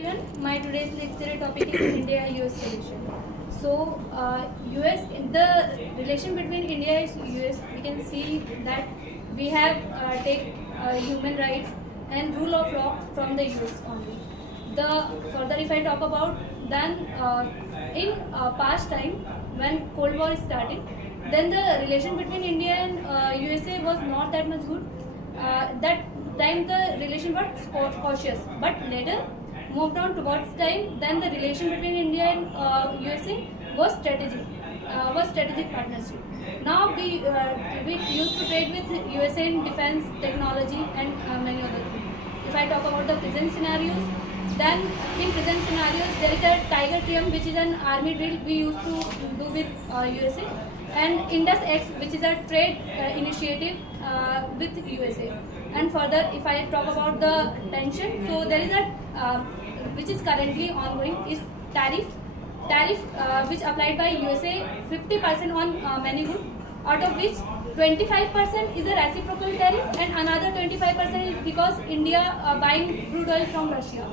Everyone, my today's lecture topic is India-US relation. So, US, the relation between India and US, we can see that we have take human rights and rule of law from the US only. Further, if I talk about, then in past time when Cold War started, then the relation between India and USA was not that much good. That time the relation was cautious, but later moved on towards time. Then the relation between India and USA was strategic partnership. Now we used to trade with USA in defense, technology, and many other things. If I talk about the present scenarios, then in present scenarios there is a Tiger Triumph, which is an army drill we used to do with USA, and Indus X, which is a trade initiative with USA. And further, if I talk about the tension, so there is a which is currently ongoing is tariff which applied by USA 50% on many goods, out of which 25% is a reciprocal tariff and another 25% is because India buying crude oil from Russia.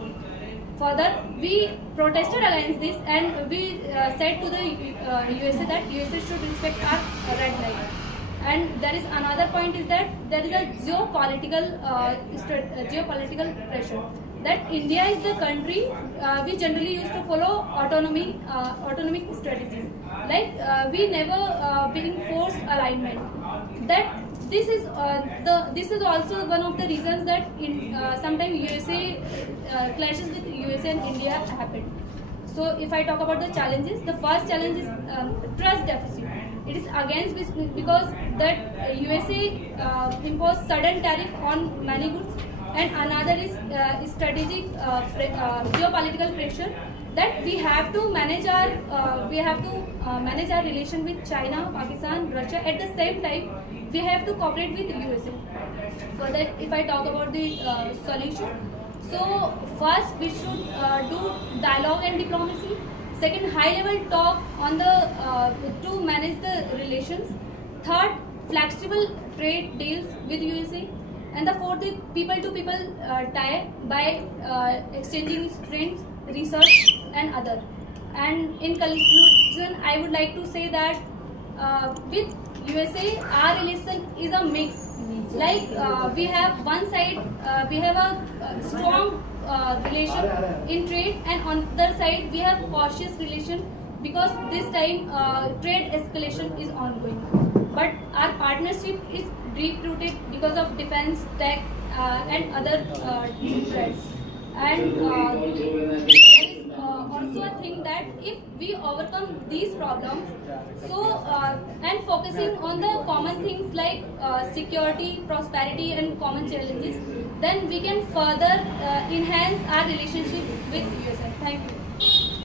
Further, we protested against this and we said to the USA that USA should respect our red line. And there is another point is that there is a geopolitical pressure. That India is the country we generally used to follow autonomic strategies. Like we never being forced alignment. That this is also one of the reasons that sometimes USA clashes with USA and India happen. So if I talk about the challenges, the first challenge is trust deficit. It is against because that USA imposed sudden tariff on many goods, and another is strategic geopolitical pressure that we have to manage our relation with China, Pakistan, Russia. At the same time, we have to cooperate with USA. Further, if I talk about the solution, so first we should do dialogue and diplomacy. Second, high-level talk on the to manage the relations. Third, flexible trade deals with USA. And the fourth is people-to-people tie by exchanging strengths, research, and other. And in conclusion, I would like to say that with USA, our relation is a mix. Like we have one side, we have a strong relation in trade, and on the other side we have cautious relation because this time trade escalation is ongoing. But our partnership is deep rooted because of defense, tech, and other threats. And there is also a thing that if we overcome these problems, so and focusing on the common things like security, prosperity, and common challenges, then we can further enhance our relationship with USA. Thank you.